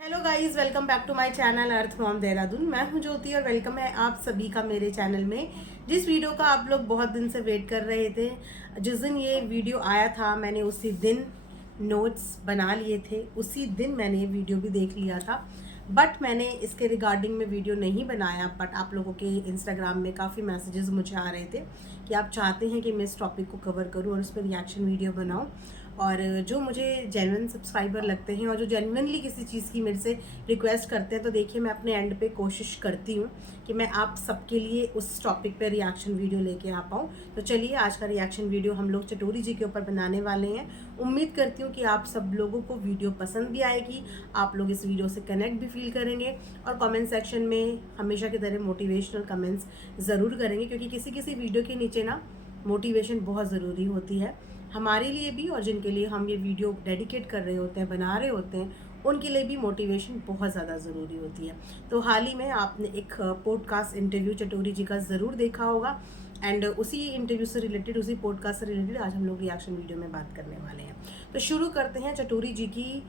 Hello guys, welcome back to my channel earth from Dehradun. मैं हूं ज्योति और वेलकम है आप सभी का मेरे चैनल में। जिस वीडियो का आप लोग बहुत दिन से वेट कर रहे थे, जिस दिन ये वीडियो आया था मैंने उसी दिन नोट्स बना लिए थे, उसी दिन मैंने ये वीडियो भी देख लिया था। बट मैंने इसके रिगार्डिंग में वीडियो नहीं बनाया। बट आप लोगों के इंस्टाग्राम में काफ़ी मैसेजेस मुझे आ रहे थे कि आप चाहते हैं कि मैं इस टॉपिक को कवर करूं और उस पर रिएक्शन वीडियो बनाऊं। और जो मुझे जेन्युइन सब्सक्राइबर लगते हैं और जो जेन्युइनली किसी चीज़ की मेरे से रिक्वेस्ट करते हैं, तो देखिए मैं अपने एंड पे कोशिश करती हूँ कि मैं आप सबके लिए उस टॉपिक पे रिएक्शन वीडियो लेके आ पाऊँ। तो चलिए, आज का रिएक्शन वीडियो हम लोग चटोरी जी के ऊपर बनाने वाले हैं। उम्मीद करती हूँ कि आप सब लोगों को वीडियो पसंद भी आएगी, आप लोग इस वीडियो से कनेक्ट भी फील करेंगे और कमेंट सेक्शन में हमेशा की तरह मोटिवेशनल कमेंट्स ज़रूर करेंगे, क्योंकि किसी किसी वीडियो के नीचे ना मोटिवेशन बहुत ज़रूरी होती है हमारे लिए भी, और जिनके लिए हम ये वीडियो डेडिकेट कर रहे होते हैं, बना रहे होते हैं, उनके लिए भी मोटिवेशन बहुत ज़्यादा ज़रूरी होती है। तो हाल ही में आपने एक पॉडकास्ट इंटरव्यू चटोरी जी का ज़रूर देखा होगा, एंड उसी इंटरव्यू से रिलेटेड, उसी पॉडकास्ट से रिलेटेड आज हम लोग रिएक्शन वीडियो में बात करने वाले हैं। तो शुरू करते हैं चटोरी जी की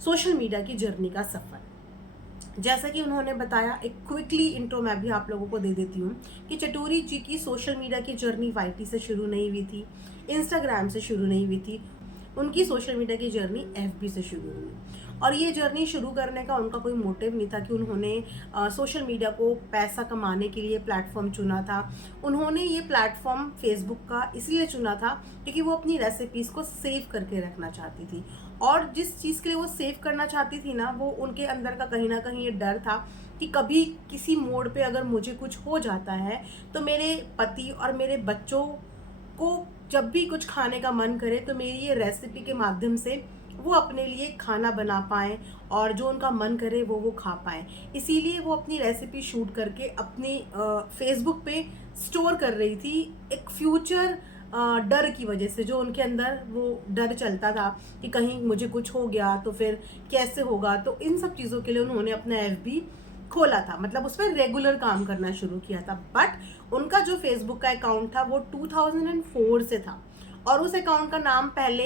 सोशल मीडिया की जर्नी का सफ़र। जैसा कि उन्होंने बताया, एक क्विकली इंट्रो मैं भी आप लोगों को दे देती हूँ कि चटोरी जी की सोशल मीडिया की जर्नी वाईटी से शुरू नहीं हुई थी, इंस्टाग्राम से शुरू नहीं हुई थी। उनकी सोशल मीडिया की जर्नी एफबी से शुरू हुई, और ये जर्नी शुरू करने का उनका कोई मोटिव नहीं था कि उन्होंने सोशल मीडिया को पैसा कमाने के लिए प्लेटफॉर्म चुना था। उन्होंने ये प्लेटफॉर्म फेसबुक का इसलिए चुना था क्योंकि वो अपनी रेसिपीज़ को सेव करके रखना चाहती थी, और जिस चीज़ के लिए वो सेव करना चाहती थी ना, वो उनके अंदर का कहीं ना कहीं ये डर था कि कभी किसी मोड़ पे अगर मुझे कुछ हो जाता है तो मेरे पति और मेरे बच्चों को जब भी कुछ खाने का मन करे तो मेरी ये रेसिपी के माध्यम से वो अपने लिए खाना बना पाएँ और जो उनका मन करे वो खा पाएँ। इसीलिए वो अपनी रेसिपी शूट करके अपनी फेसबुक पे स्टोर कर रही थी, एक फ्यूचर डर की वजह से। जो उनके अंदर वो डर चलता था कि कहीं मुझे कुछ हो गया तो फिर कैसे होगा, तो इन सब चीज़ों के लिए उन्होंने अपना एफबी खोला था, मतलब उस पर रेगुलर काम करना शुरू किया था। बट उनका जो फेसबुक का अकाउंट था वो 2004 से था, और उस अकाउंट का नाम पहले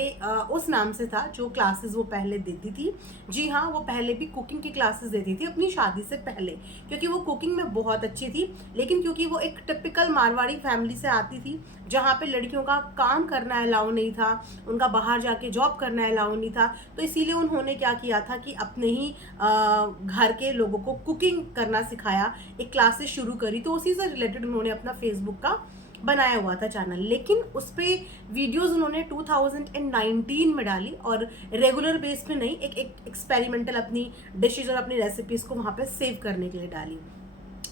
उस नाम से था जो क्लासेस वो पहले देती थी। जी हाँ, वो पहले भी कुकिंग की क्लासेस देती थी अपनी शादी से पहले, क्योंकि वो कुकिंग में बहुत अच्छी थी। लेकिन क्योंकि वो एक टिपिकल मारवाड़ी फैमिली से आती थी जहाँ पे लड़कियों का काम करना अलाउ नहीं था, उनका बाहर जाके जॉब करना अलाउ नहीं था, तो इसीलिए उन्होंने क्या किया था कि अपने ही घर के लोगों को कुकिंग करना सिखाया, एक क्लासेस शुरू करी। तो उसी से रिलेटेड उन्होंने अपना फेसबुक का बनाया हुआ था चैनल, लेकिन उस पर वीडियोज़ उन्होंने 2019 में डाली, और रेगुलर बेस पे नहीं, एक एक्सपेरिमेंटल अपनी डिशेज और अपनी रेसिपीज़ को वहाँ पे सेव करने के लिए डाली।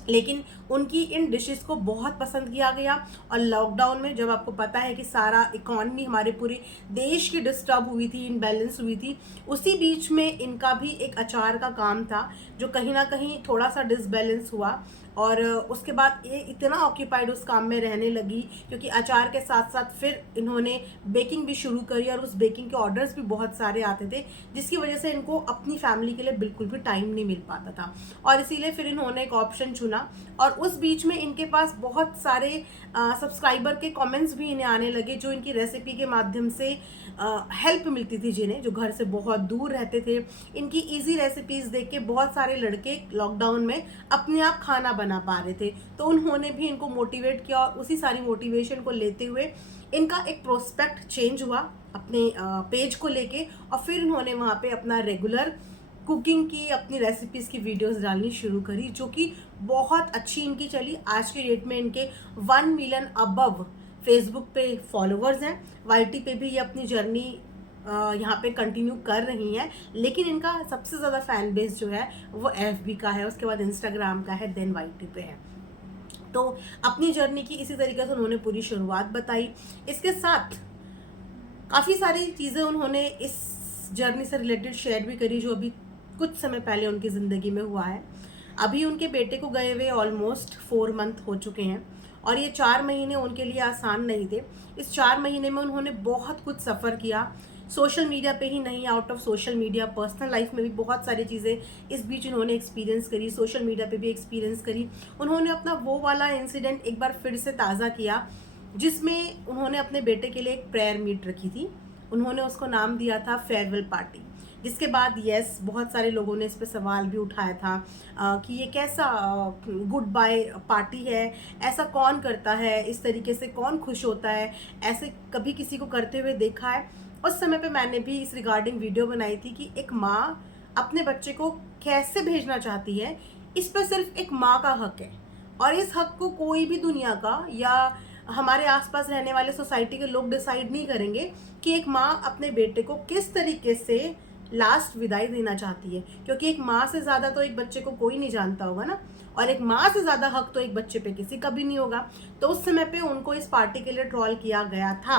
लेकिन उनकी इन डिशेस को बहुत पसंद किया गया, और लॉकडाउन में जब आपको पता है कि सारा इकॉनमी हमारे पूरे देश की डिस्टर्ब हुई थी, इनबैलेंस हुई थी, उसी बीच में इनका भी एक अचार का काम था जो कहीं ना कहीं थोड़ा सा डिसबैलेंस हुआ। और उसके बाद ये इतना ऑक्यूपाइड उस काम में रहने लगी, क्योंकि अचार के साथ साथ फिर इन्होंने बेकिंग भी शुरू करी, और उस बेकिंग के ऑर्डर्स भी बहुत सारे आते थे, जिसकी वजह से इनको अपनी फैमिली के लिए बिल्कुल भी टाइम नहीं मिल पाता था, और इसीलिए फिर इन्होंने एक ऑप्शन चुना। और उस बीच में इनके पास बहुत सारे सब्सक्राइबर के कमेंट्स भी इन्हें आने लगे, जो इनकी रेसिपी के माध्यम से हेल्प मिलती थी, जिन्हें जो घर से बहुत दूर रहते थे। इनकी इजी रेसिपीज़ देख के बहुत सारे लड़के लॉकडाउन में अपने आप खाना बना पा रहे थे, तो उन्होंने भी इनको मोटिवेट किया, और उसी सारी मोटिवेशन को लेते हुए इनका एक प्रोस्पेक्ट चेंज हुआ अपने पेज को लेके, और फिर इन्होंने वहाँ पे अपना रेगुलर कुकिंग की, अपनी रेसिपीज़ की वीडियोस डालनी शुरू करी, जो कि बहुत अच्छी इनकी चली। आज के डेट में इनके 1 मिलियन अबव फेसबुक पे फॉलोअर्स हैं। वाईटी पे भी ये अपनी जर्नी यहाँ पे कंटिन्यू कर रही हैं, लेकिन इनका सबसे ज़्यादा फैन बेस जो है वो एफबी का है, उसके बाद इंस्टाग्राम का है, देन वाईटी पे है। तो अपनी जर्नी की इसी तरीके से उन्होंने पूरी शुरुआत बताई। इसके साथ काफ़ी सारी चीज़ें उन्होंने इस जर्नी से रिलेटेड शेयर भी करी, जो अभी कुछ समय पहले उनकी ज़िंदगी में हुआ है। अभी उनके बेटे को गए हुए ऑलमोस्ट 4 मंथ हो चुके हैं, और ये 4 महीने उनके लिए आसान नहीं थे। इस 4 महीने में उन्होंने बहुत कुछ सफ़र किया, सोशल मीडिया पे ही नहीं, out of social media personal life में भी बहुत सारी चीज़ें इस बीच उन्होंने एक्सपीरियंस करी, सोशल मीडिया पे भी एक्सपीरियंस करी। उन्होंने अपना वो वाला इंसिडेंट एक बार फिर से ताज़ा किया, जिसमें उन्होंने अपने बेटे के लिए एक प्रेयर मीट रखी थी। उन्होंने उसको नाम दिया था फेयरवेल पार्टी, जिसके बाद यस बहुत सारे लोगों ने इस पर सवाल भी उठाया था कि ये कैसा गुड बाय पार्टी है, ऐसा कौन करता है, इस तरीके से कौन खुश होता है, ऐसे कभी किसी को करते हुए देखा है। उस समय पे मैंने भी इस रिगार्डिंग वीडियो बनाई थी कि एक माँ अपने बच्चे को कैसे भेजना चाहती है, इस पर सिर्फ एक माँ का हक है और इस हक को कोई भी दुनिया का या हमारे आसपास रहने वाले सोसाइटी के लोग डिसाइड नहीं करेंगे कि एक माँ अपने बेटे को किस तरीके से लास्ट विदाई देना चाहती है, क्योंकि एक माँ से ज़्यादा तो एक बच्चे को कोई नहीं जानता होगा ना, और एक माँ से ज़्यादा हक तो एक बच्चे पे किसी का भी नहीं होगा। तो उस समय पे उनको इस पार्टी के लिए ट्रोल किया गया था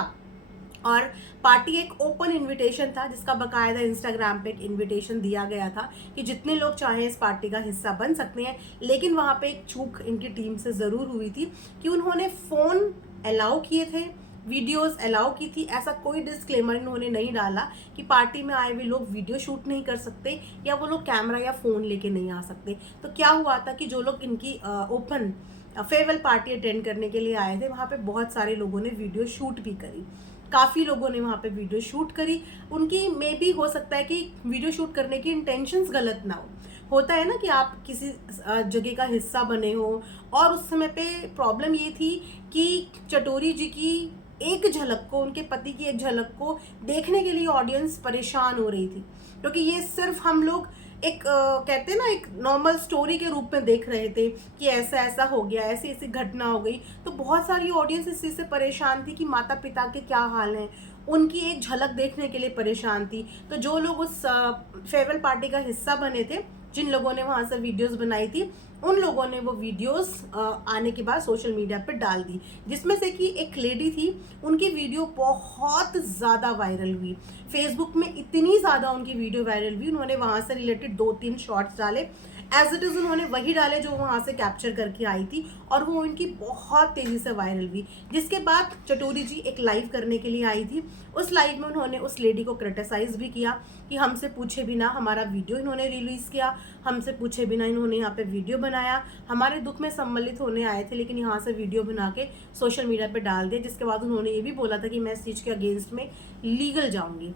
और पार्टी एक ओपन इनविटेशन था, जिसका बकायदा इंस्टाग्राम पे एक इनविटेशन दिया गया था कि जितने लोग चाहें इस पार्टी का हिस्सा बन सकते हैं। लेकिन वहाँ पे एक चूक इनकी टीम से ज़रूर हुई थी कि उन्होंने फ़ोन अलाउ किए थे, वीडियोस अलाउ की थी, ऐसा कोई डिस्क्लेमर इन्होंने नहीं डाला कि पार्टी में आए हुए लोग वीडियो शूट नहीं कर सकते या वो लोग कैमरा या फ़ोन लेके नहीं आ सकते। तो क्या हुआ था कि जो लोग इनकी ओपन फेयरवेल पार्टी अटेंड करने के लिए आए थे, वहाँ पे बहुत सारे लोगों ने वीडियो शूट भी करी, काफ़ी लोगों ने वहाँ पे वीडियो शूट करी। उनकी मे भी हो सकता है कि वीडियो शूट करने की इंटेंशंस गलत ना होता है ना कि आप किसी जगह का हिस्सा बने हो। और उस समय पे प्रॉब्लम ये थी कि चटोरी जी की एक झलक को, उनके पति की एक झलक को देखने के लिए ऑडियंस परेशान हो रही थी, क्योंकि ये सिर्फ हम लोग एक कहते हैं ना एक नॉर्मल स्टोरी के रूप में देख रहे थे कि ऐसा ऐसा हो गया, ऐसी ऐसी घटना हो गई। तो बहुत सारी ऑडियंस इस चीज़ से परेशान थी कि माता पिता के क्या हाल हैं, उनकी एक झलक देखने के लिए परेशान थी। तो जो लोग उस फेयरवेल पार्टी का हिस्सा बने थे, जिन लोगों ने वहाँ से वीडियोस बनाई थी, उन लोगों ने वो वीडियोस आने के बाद सोशल मीडिया पे डाल दी, जिसमें से कि एक लेडी थी, उनकी वीडियो बहुत ज़्यादा वायरल हुई। फेसबुक में इतनी ज़्यादा उनकी वीडियो वायरल हुई, उन्होंने वहाँ से रिलेटेड 2-3 शॉर्ट्स डाले, एज इट इज़ उन्होंने वही डाले जो वहाँ से कैप्चर करके आई थी, और वो उनकी बहुत तेज़ी से वायरल हुई। जिसके बाद चटोरी जी एक लाइव करने के लिए आई थी। उस लाइव में उन्होंने उस लेडी को क्रिटिसाइज़ भी किया कि हमसे पूछे बिना हमारा वीडियो इन्होंने रिलीज़ किया, हमसे पूछे बिना इन्होंने यहाँ पे वीडियो बनाया, हमारे दुख में सम्मिलित होने आए थे लेकिन यहाँ से वीडियो बना के सोशल मीडिया पे डाल दिया। जिसके बाद उन्होंने ये भी बोला था कि मैं इस चीज़ के अगेंस्ट में लीगल जाऊँगी,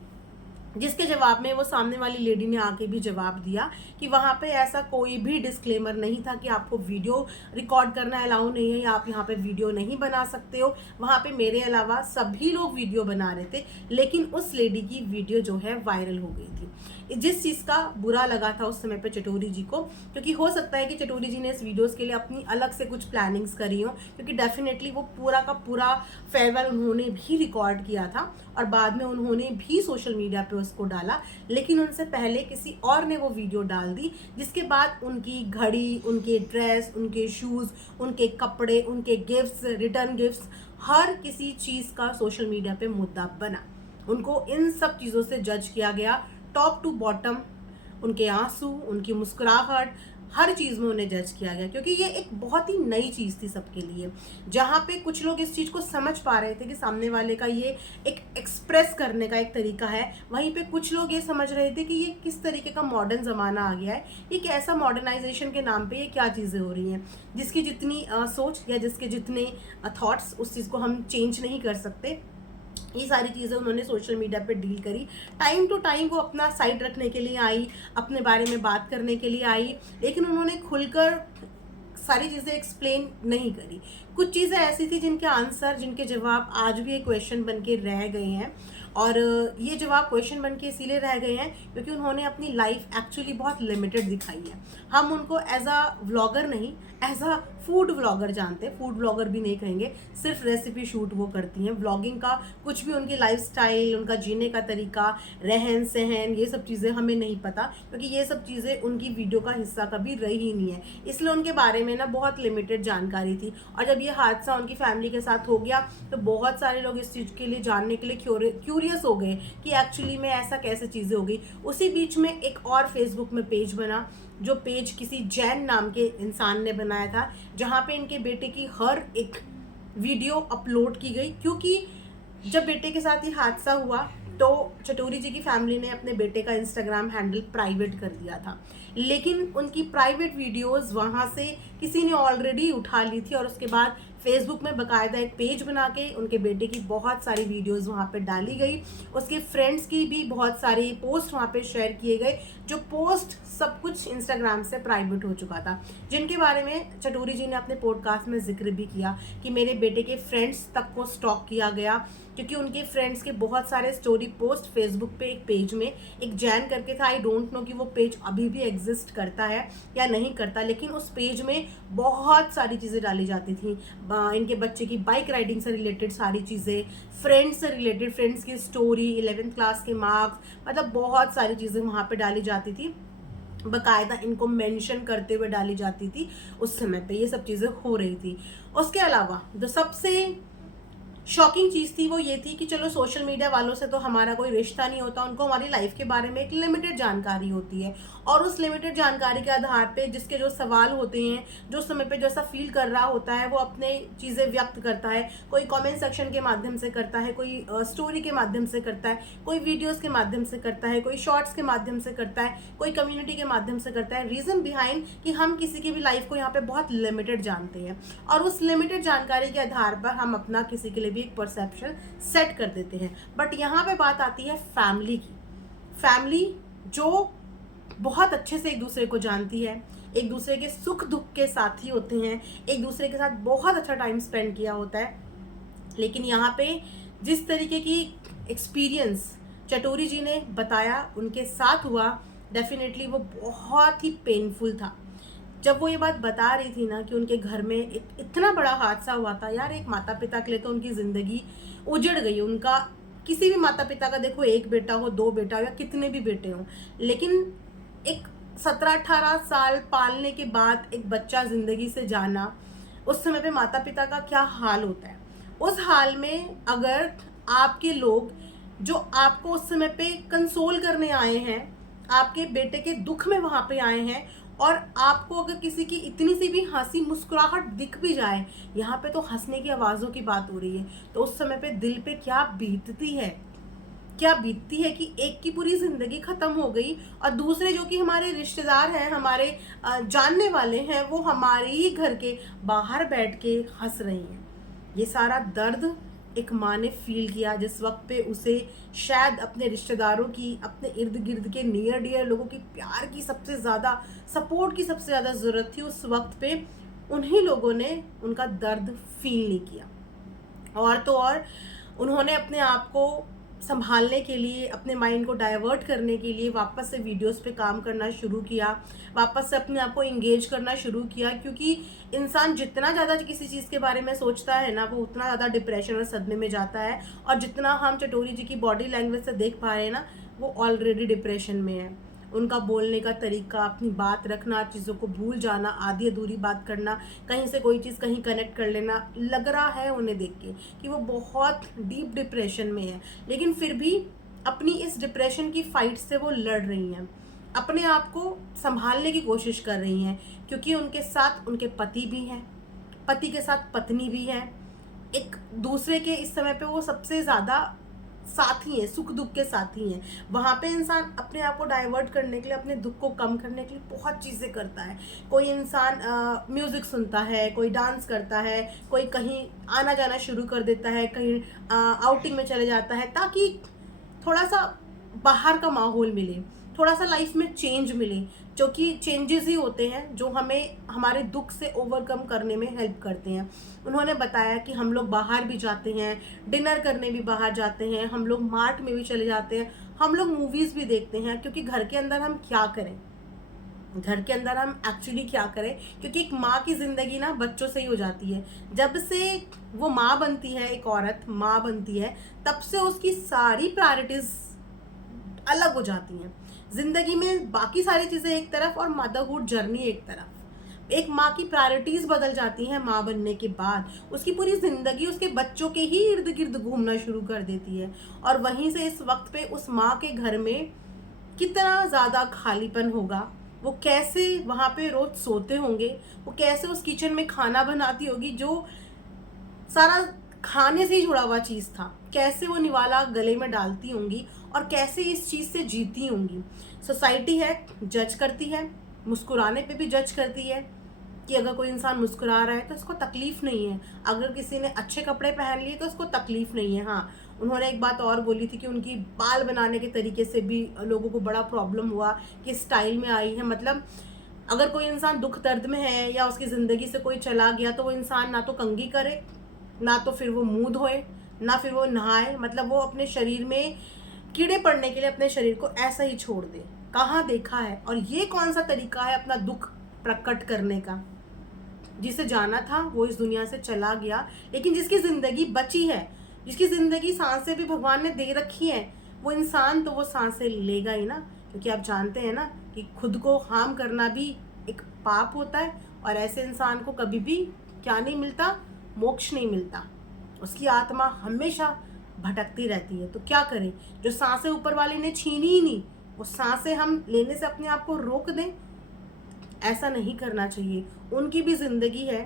जिसके जवाब में वो सामने वाली लेडी ने आके भी जवाब दिया कि वहाँ पे ऐसा कोई भी डिस्क्लेमर नहीं था कि आपको वीडियो रिकॉर्ड करना अलाउ नहीं है या आप यहाँ पे वीडियो नहीं बना सकते हो। वहाँ पे मेरे अलावा सभी लोग वीडियो बना रहे थे, लेकिन उस लेडी की वीडियो जो है वायरल हो गई थी। जिस चीज़ का बुरा लगा था उस समय पे चटोरी जी को, क्योंकि हो सकता है कि चटोरी जी ने इस वीडियोस के लिए अपनी अलग से कुछ प्लानिंग्स करी हो, क्योंकि डेफिनेटली वो पूरा का पूरा फेयरवेल उन्होंने भी रिकॉर्ड किया था और बाद में उन्होंने भी सोशल मीडिया पे उसको डाला। लेकिन उनसे पहले किसी और ने वो वीडियो डाल दी, जिसके बाद उनकी घड़ी, उनके ड्रेस, उनके शूज़, उनके कपड़े, उनके गिफ्ट्स, रिटर्न गिफ्ट्स, हर किसी चीज़ का सोशल मीडिया पे मुद्दा बना। उनको इन सब चीज़ों से जज किया गया, टॉप टू बॉटम। उनके आंसू, उनकी मुस्कुराहट, हर चीज़ में उन्हें जज किया गया, क्योंकि ये एक बहुत ही नई चीज़ थी सबके लिए। जहाँ पे कुछ लोग इस चीज़ को समझ पा रहे थे कि सामने वाले का ये एक एक्सप्रेस करने का एक तरीका है, वहीं पे कुछ लोग ये समझ रहे थे कि ये किस तरीके का मॉडर्न ज़माना आ गया है, ये कैसा मॉडर्नाइजेशन के नाम पे ये क्या चीज़ें हो रही हैं, जिसकी जितनी सोच या जिसके जितने थॉट्स, उस चीज़ को हम चेंज नहीं कर सकते। ये सारी चीज़ें उन्होंने सोशल मीडिया पे डील करी। टाइम टू टाइम वो अपना साइड रखने के लिए आई, अपने बारे में बात करने के लिए आई, लेकिन उन्होंने खुलकर सारी चीज़ें एक्सप्लेन नहीं करी। कुछ चीज़ें ऐसी थी जिनके आंसर, जिनके जवाब आज भी एक क्वेश्चन बन के रह गए हैं, और ये जवाब क्वेश्चन बन के इसीलिए रह गए हैं क्योंकि उन्होंने अपनी लाइफ एक्चुअली बहुत लिमिटेड दिखाई है। हम उनको एज अ व्लॉगर नहीं, एज अ फूड व्लॉगर जानते हैं, फूड व्लॉगर भी नहीं कहेंगे, सिर्फ रेसिपी शूट वो करती हैं। व्लॉगिंग का कुछ भी, उनकी लाइफस्टाइल, उनका जीने का तरीका, रहन सहन, ये सब चीज़ें हमें नहीं पता, क्योंकि ये सब चीज़ें उनकी वीडियो का हिस्सा कभी रही ही नहीं है, इसलिए उनके बारे में ना बहुत लिमिटेड जानकारी थी। और जब ये हादसा उनकी फैमिली के साथ हो गया तो बहुत सारे लोग इस चीज़ के लिए जानने के लिए क्यूरियस हो गए कि एक्चुअली में ऐसा कैसे चीज़ें हो गई। उसी बीच में एक और फेसबुक में पेज बना, जो पेज किसी जैन नाम के इंसान ने बनाया था, जहाँ पे इनके बेटे की हर एक वीडियो अपलोड की गई। क्योंकि जब बेटे के साथ ये हादसा हुआ तो चटोरी जी की फैमिली ने अपने बेटे का इंस्टाग्राम हैंडल प्राइवेट कर दिया था, लेकिन उनकी प्राइवेट वीडियोस वहाँ से किसी ने ऑलरेडी उठा ली थी और उसके बाद फेसबुक में बकायदा एक पेज बना के उनके बेटे की बहुत सारी वीडियोस वहाँ पे डाली गई, उसके फ्रेंड्स की भी बहुत सारी पोस्ट वहाँ पे शेयर किए गए, जो पोस्ट सब कुछ इंस्टाग्राम से प्राइवेट हो चुका था, जिनके बारे में चटोरी जी ने अपने पॉडकास्ट में जिक्र भी किया कि मेरे बेटे के फ्रेंड्स तक को स्टॉक किया गया, क्योंकि उनके फ्रेंड्स के बहुत सारे स्टोरी पोस्ट फेसबुक पे एक पेज में एक जैन करके था। आई डोंट नो कि वो पेज अभी भी एग्जिस्ट करता है या नहीं करता, लेकिन उस पेज में बहुत सारी चीज़ें डाली जाती थी, इनके बच्चे की बाइक राइडिंग से रिलेटेड सारी चीज़ें, फ्रेंड्स से रिलेटेड, फ्रेंड्स की स्टोरी, 11th क्लास के मार्क्स, मतलब बहुत सारी चीज़ें वहाँ पे डाली जाती थी, बकायदा इनको मेंशन करते हुए डाली जाती थी। उस समय पे ये सब चीज़ें हो रही थी। उसके अलावा जो सबसे शॉकिंग चीज़ थी वो ये थी कि चलो सोशल मीडिया वालों से तो हमारा कोई रिश्ता नहीं होता, उनको हमारी लाइफ के बारे में एक लिमिटेड जानकारी होती है, और उस लिमिटेड जानकारी के आधार पे जिसके जो सवाल होते हैं, जो समय पे जैसा फील कर रहा होता है, वो अपने चीज़ें व्यक्त करता है। कोई कमेंट सेक्शन के माध्यम से करता है, कोई स्टोरी के माध्यम से करता है, कोई वीडियोज़ के माध्यम से करता है, कोई शॉर्ट्स के माध्यम से करता है, कोई कम्युनिटी के माध्यम से करता है। रीज़न बिहाइंड कि हम किसी की भी लाइफ को यहाँ पे बहुत लिमिटेड जानते हैं, और उस लिमिटेड जानकारी के आधार पर हम अपना किसी के लिए भी एक परसेप्शन सेट कर देते हैं। बट यहाँ पे बात आती है फैमिली की। फैमिली जो बहुत अच्छे से एक दूसरे को जानती है, एक दूसरे के सुख दुख के साथी होते हैं, एक दूसरे के साथ बहुत अच्छा टाइम स्पेंड किया होता है, लेकिन यहाँ पे जिस तरीके की एक्सपीरियंस चटोरी जी ने बताया उनके साथ हुआ, डेफिनेटली वो बहुत ही पेनफुल था। जब वो ये बात बता रही थी ना कि उनके घर में एक इतना बड़ा हादसा हुआ था, यार एक माता पिता के लिए तो उनकी ज़िंदगी उजड़ गई। उनका किसी भी माता पिता का देखो, एक बेटा हो, दो बेटा हो, या कितने भी बेटे हों, लेकिन एक 17-18 साल पालने के बाद एक बच्चा ज़िंदगी से जाना, उस समय पे माता पिता का क्या हाल होता है। उस हाल में अगर आपके लोग जो आपको उस समय पे कंसोल करने आए हैं, आपके बेटे के दुख में वहाँ पे आए हैं, और आपको अगर किसी की इतनी सी भी हंसी मुस्कुराहट दिख भी जाए, यहाँ पे तो हंसने की आवाज़ों की बात हो रही है, तो उस समय पे दिल पे क्या बीतती है, क्या बीतती है कि एक की पूरी ज़िंदगी ख़त्म हो गई, और दूसरे जो कि हमारे रिश्तेदार हैं, हमारे जानने वाले हैं, वो हमारे ही घर के बाहर बैठ के हंस रही हैं। ये सारा दर्द एक माँ ने फील किया जिस वक्त पे उसे शायद अपने रिश्तेदारों की, अपने इर्द गिर्द के नियर डियर लोगों की प्यार की सबसे ज़्यादा, सपोर्ट की सबसे ज़्यादा ज़रूरत थी। उस वक्त पे उन्हीं लोगों ने उनका दर्द फील नहीं किया। और तो और उन्होंने अपने आप को संभालने के लिए, अपने माइंड को डाइवर्ट करने के लिए वापस से वीडियोस पे काम करना शुरू किया, वापस से अपने आप को इंगेज करना शुरू किया, क्योंकि इंसान जितना ज़्यादा किसी चीज़ के बारे में सोचता है ना, वो उतना ज़्यादा डिप्रेशन और सदमे में जाता है। और जितना हम चटोरी जी की बॉडी लैंग्वेज से देख पा रहे हैं ना, वो ऑलरेडी डिप्रेशन में है। उनका बोलने का तरीका, अपनी बात रखना, चीज़ों को भूल जाना, आधी अधूरी बात करना, कहीं से कोई चीज़ कहीं कनेक्ट कर लेना, लग रहा है उन्हें देख के कि वो बहुत डीप डिप्रेशन में है। लेकिन फिर भी अपनी इस डिप्रेशन की फाइट से वो लड़ रही हैं, अपने आप को संभालने की कोशिश कर रही हैं, क्योंकि उनके साथ उनके पति भी हैं, पति के साथ पत्नी भी है, एक दूसरे के इस समय पे वो सबसे ज़्यादा साथी हैं, सुख दुख के साथी हैं। वहाँ पे इंसान अपने आप को डाइवर्ट करने के लिए, अपने दुख को कम करने के लिए बहुत चीज़ें करता है। कोई इंसान म्यूज़िक सुनता है, कोई डांस करता है, कोई कहीं आना जाना शुरू कर देता है, कहीं आउटिंग में चले जाता है, ताकि थोड़ा सा बाहर का माहौल मिले, थोड़ा सा लाइफ में चेंज मिले, जो कि चेंजेस ही होते हैं जो हमें हमारे दुख से ओवरकम करने में हेल्प करते हैं। उन्होंने बताया कि हम लोग बाहर भी जाते हैं, डिनर करने भी बाहर जाते हैं, हम लोग मार्ट में भी चले जाते हैं, हम लोग मूवीज़ भी देखते हैं, क्योंकि घर के अंदर हम क्या करें, घर के अंदर हम एक्चुअली क्या करें, क्योंकि एक माँ की ज़िंदगी ना बच्चों से ही हो जाती है। जब से वो माँ बनती है, एक औरत माँ बनती है, तब से उसकी सारी प्रायोरिटीज़ अलग हो जाती हैं। ज़िंदगी में बाकी सारी चीज़ें एक तरफ और मदरहुड जर्नी एक तरफ। एक माँ की प्रायोरिटीज़ बदल जाती हैं माँ बनने के बाद, उसकी पूरी ज़िंदगी उसके बच्चों के ही इर्द गिर्द घूमना शुरू कर देती है। और वहीं से इस वक्त पे उस माँ के घर में कितना ज़्यादा खालीपन होगा, वो कैसे वहाँ पे रोज़ सोते होंगे, वो कैसे उस किचन में खाना बनाती होगी जो सारा खाने से ही जुड़ा हुआ चीज़ था, कैसे वो निवाला गले में डालती होंगी और कैसे इस चीज़ से जीती होंगी। सोसाइटी है, जज करती है, मुस्कुराने पे भी जज करती है, कि अगर कोई इंसान मुस्कुरा रहा है तो उसको तकलीफ नहीं है, अगर किसी ने अच्छे कपड़े पहन लिए तो उसको तकलीफ नहीं है। हाँ, उन्होंने एक बात और बोली थी कि उनकी बाल बनाने के तरीके से भी लोगों को बड़ा प्रॉब्लम हुआ कि स्टाइल में आई है। मतलब अगर कोई इंसान दुख दर्द में है या उसकी ज़िंदगी से कोई चला गया तो वो इंसान ना तो कंघी करे, ना तो फिर वो मुंह धोए, ना फिर वो नहाए। मतलब वो अपने शरीर में कीड़े पड़ने के लिए अपने शरीर को ऐसा ही छोड़ दे। कहाँ देखा है? और ये कौन सा तरीका है अपना दुख प्रकट करने का? जिसे जाना था वो इस दुनिया से चला गया, लेकिन जिसकी ज़िंदगी बची है, जिसकी ज़िंदगी सांसें भी भगवान ने दे रखी है, वो इंसान तो वो सांसें लेगा ही ना। क्योंकि आप जानते हैं ना कि खुद को हार्म करना भी एक पाप होता है, और ऐसे इंसान को कभी भी क्या नहीं मिलता? मोक्ष नहीं मिलता। उसकी आत्मा हमेशा भटकती रहती है। तो क्या करें? जो सांसें ऊपर वाले ने छीनी ही नहीं, वो सांसें हम लेने से अपने आप को रोक दें? ऐसा नहीं करना चाहिए। उनकी भी ज़िंदगी है,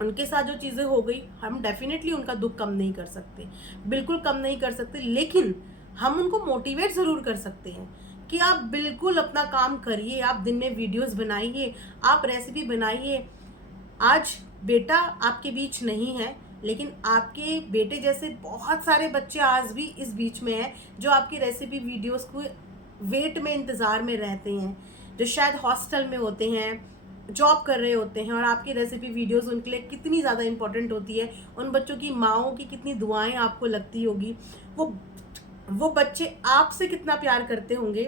उनके साथ जो चीज़ें हो गई, हम डेफिनेटली उनका दुख कम नहीं कर सकते, बिल्कुल कम नहीं कर सकते, लेकिन हम उनको मोटिवेट ज़रूर कर सकते हैं कि आप बिल्कुल अपना काम करिए, आप दिन में वीडियोस बनाइए, आप रेसिपी बनाइए। आज बेटा आपके बीच नहीं है, लेकिन आपके बेटे जैसे बहुत सारे बच्चे आज भी इस बीच में हैं जो आपकी रेसिपी वीडियोस को वेट में इंतज़ार में रहते हैं, जो शायद हॉस्टल में होते हैं, जॉब कर रहे होते हैं, और आपकी रेसिपी वीडियोस उनके लिए कितनी ज़्यादा इंपॉर्टेंट होती है। उन बच्चों की माँओं की कितनी दुआएं आपको लगती होगी। वो बच्चे आपसे कितना प्यार करते होंगे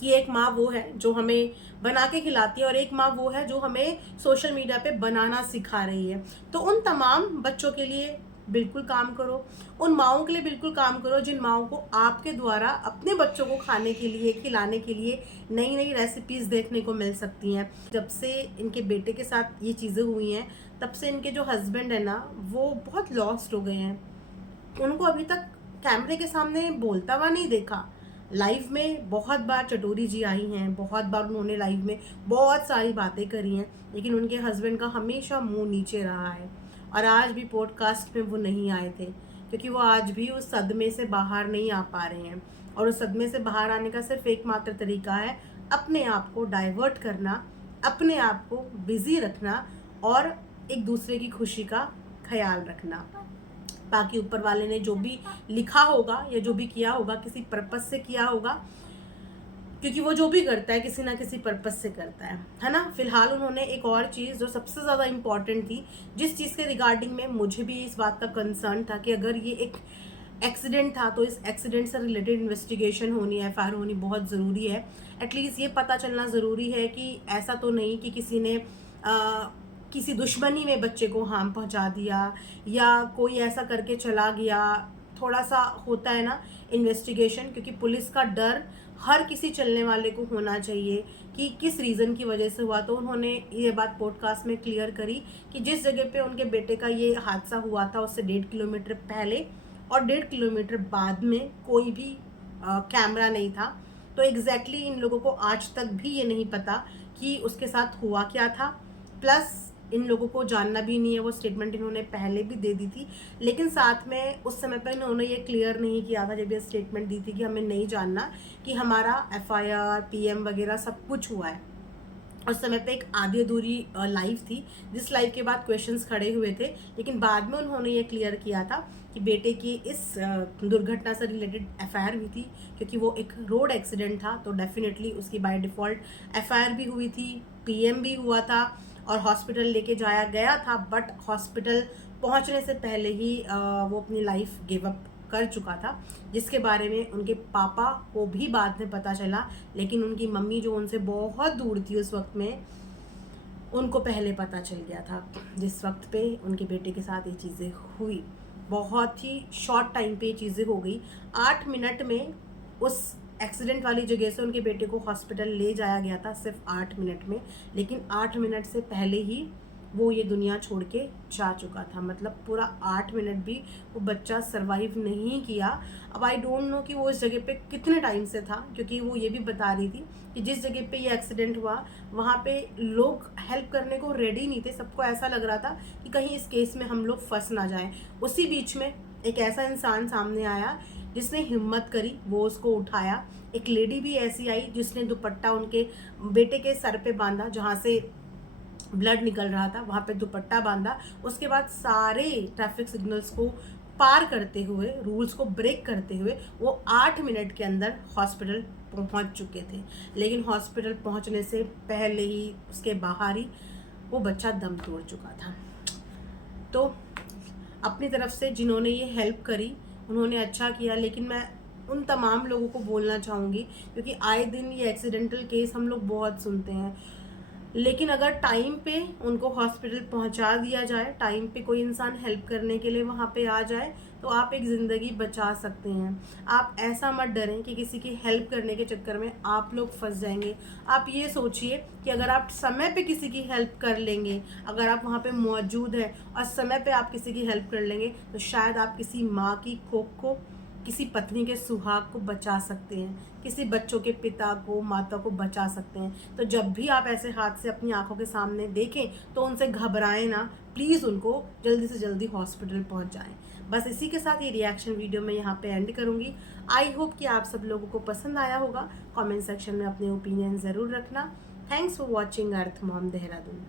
कि एक माँ वो है जो हमें बना के खिलाती है, और एक माँ वो है जो हमें सोशल मीडिया पे बनाना सिखा रही है। तो उन तमाम बच्चों के लिए बिल्कुल काम करो, उन माँओं के लिए बिल्कुल काम करो जिन माँओं को आपके द्वारा अपने बच्चों को खाने के लिए, खिलाने के लिए नई नई रेसिपीज़ देखने को मिल सकती हैं। जब से इनके बेटे के साथ ये चीज़ें हुई हैं, तब से इनके जो हस्बैंड है ना, वो बहुत लॉस्ट हो गए हैं। उनको अभी तक कैमरे के सामने बोलता हुआ नहीं देखा। लाइव में बहुत बार चटोरी जी आई हैं, बहुत बार उन्होंने लाइव में बहुत सारी बातें करी हैं, लेकिन उनके हस्बैंड का हमेशा मुंह नीचे रहा है। और आज भी पॉडकास्ट में वो नहीं आए थे, क्योंकि वो आज भी उस सदमे से बाहर नहीं आ पा रहे हैं। और उस सदमे से बाहर आने का सिर्फ एकमात्र तरीका है अपने आप को डाइवर्ट करना, अपने आप को बिजी रखना, और एक दूसरे की खुशी का ख्याल रखना। बाकी ऊपर वाले ने जो भी लिखा होगा या जो भी किया होगा, किसी पर्पस से किया होगा, क्योंकि वो जो भी करता है किसी ना किसी पर्पस से करता है ना। फिलहाल उन्होंने एक और चीज़ जो सबसे ज़्यादा इम्पॉर्टेंट थी, जिस चीज़ के रिगार्डिंग में मुझे भी इस बात का कंसर्न था कि अगर ये एक एक्सीडेंट था तो इस एक्सीडेंट से रिलेटेड इन्वेस्टिगेशन होनी, एफआईआर होनी बहुत ज़रूरी है। एटलीस्ट ये पता चलना ज़रूरी है कि ऐसा तो नहीं कि किसी ने किसी दुश्मनी में बच्चे को हार्म पहुंचा दिया, या कोई ऐसा करके चला गया। थोड़ा सा होता है ना इन्वेस्टिगेशन, क्योंकि पुलिस का डर हर किसी चलने वाले को होना चाहिए कि किस रीज़न की वजह से हुआ। तो उन्होंने ये बात पॉडकास्ट में क्लियर करी कि जिस जगह पे उनके बेटे का ये हादसा हुआ था उससे 1.5 किलोमीटर पहले और 1.5 किलोमीटर बाद में कोई भी कैमरा नहीं था। तो एग्जैक्टली इन लोगों को आज तक भी ये नहीं पता कि उसके साथ हुआ क्या था। प्लस इन लोगों को जानना भी नहीं है, वो स्टेटमेंट इन्होंने पहले भी दे दी थी, लेकिन साथ में उस समय पर इन्होंने ये क्लियर नहीं किया था जब ये स्टेटमेंट दी थी कि हमें नहीं जानना कि हमारा एफआईआर, पीएम वगैरह सब कुछ हुआ है। उस समय पे एक आधी अधूरी लाइव थी, जिस लाइव के बाद क्वेश्चंस खड़े हुए थे, लेकिन बाद में उन्होंने ये क्लियर किया था कि बेटे की इस दुर्घटना से रिलेटेड एफआईआर हुई थी, क्योंकि वो एक रोड एक्सीडेंट था। तो डेफिनेटली उसकी बाय डिफ़ॉल्ट एफआईआर भी हुई थी, पीएम भी हुआ था, और हॉस्पिटल लेके जाया गया था। बट हॉस्पिटल पहुंचने से पहले ही वो अपनी लाइफ गिव अप कर चुका था, जिसके बारे में उनके पापा को भी बाद में पता चला, लेकिन उनकी मम्मी जो उनसे बहुत दूर थी उस वक्त में, उनको पहले पता चल गया था जिस वक्त पे उनके बेटे के साथ ये चीज़ें हुई। बहुत ही शॉर्ट टाइम पे ये चीज़ें हो गई। 8 मिनट में उस एक्सीडेंट वाली जगह से उनके बेटे को हॉस्पिटल ले जाया गया था, सिर्फ 8 मिनट में, लेकिन 8 मिनट से पहले ही वो ये दुनिया छोड़ के जा चुका था। मतलब पूरा 8 मिनट भी वो बच्चा सरवाइव नहीं किया। अब आई डोंट नो कि वो इस जगह पे कितने टाइम से था, क्योंकि वो ये भी बता रही थी कि जिस जगह पे ये एक्सीडेंट हुआ वहाँ पे लोग हेल्प करने को रेडी नहीं थे। सबको ऐसा लग रहा था कि कहीं इस केस में हम लोग फंस ना जाएं। उसी बीच में एक ऐसा इंसान सामने आया जिसने हिम्मत करी, वो उसको उठाया। एक लेडी भी ऐसी आई जिसने दुपट्टा उनके बेटे के सर पे बांधा, जहाँ से ब्लड निकल रहा था, वहाँ पे दुपट्टा बांधा। उसके बाद सारे ट्रैफिक सिग्नल्स को पार करते हुए, रूल्स को ब्रेक करते हुए वो 8 मिनट के अंदर हॉस्पिटल पहुँच चुके थे। लेकिन हॉस्पिटल पहुँचने से पहले ही, उसके बाहर ही वो बच्चा दम तोड़ चुका था। तो अपनी तरफ से जिन्होंने ये हेल्प करी उन्होंने अच्छा किया, लेकिन मैं उन तमाम लोगों को बोलना चाहूँगी, क्योंकि आए दिन ये एक्सीडेंटल केस हम लोग बहुत सुनते हैं, लेकिन अगर टाइम पे उनको हॉस्पिटल पहुंचा दिया जाए, टाइम पे कोई इंसान हेल्प करने के लिए वहाँ पे आ जाए, तो आप एक ज़िंदगी बचा सकते हैं। आप ऐसा मत डरें कि किसी की हेल्प करने के चक्कर में आप लोग फंस जाएंगे। आप ये सोचिए कि अगर आप समय पे किसी की हेल्प कर लेंगे, अगर आप वहाँ पे मौजूद हैं और समय पे आप किसी की हेल्प कर लेंगे, तो शायद आप किसी माँ की कोख को, किसी पत्नी के सुहाग को बचा सकते हैं, किसी बच्चों के पिता को, माता को बचा सकते हैं। तो जब भी आप ऐसे हादसे अपनी आंखों के सामने देखें तो उनसे घबराएं ना, प्लीज़ उनको जल्दी से जल्दी हॉस्पिटल पहुंच जाएं। बस इसी के साथ ये रिएक्शन वीडियो मैं यहाँ पे एंड करूँगी। आई होप कि आप सब लोगों को पसंद आया होगा। कमेंट सेक्शन में अपने ओपिनियन ज़रूर रखना। Thanks for watching earth mom Dehradun.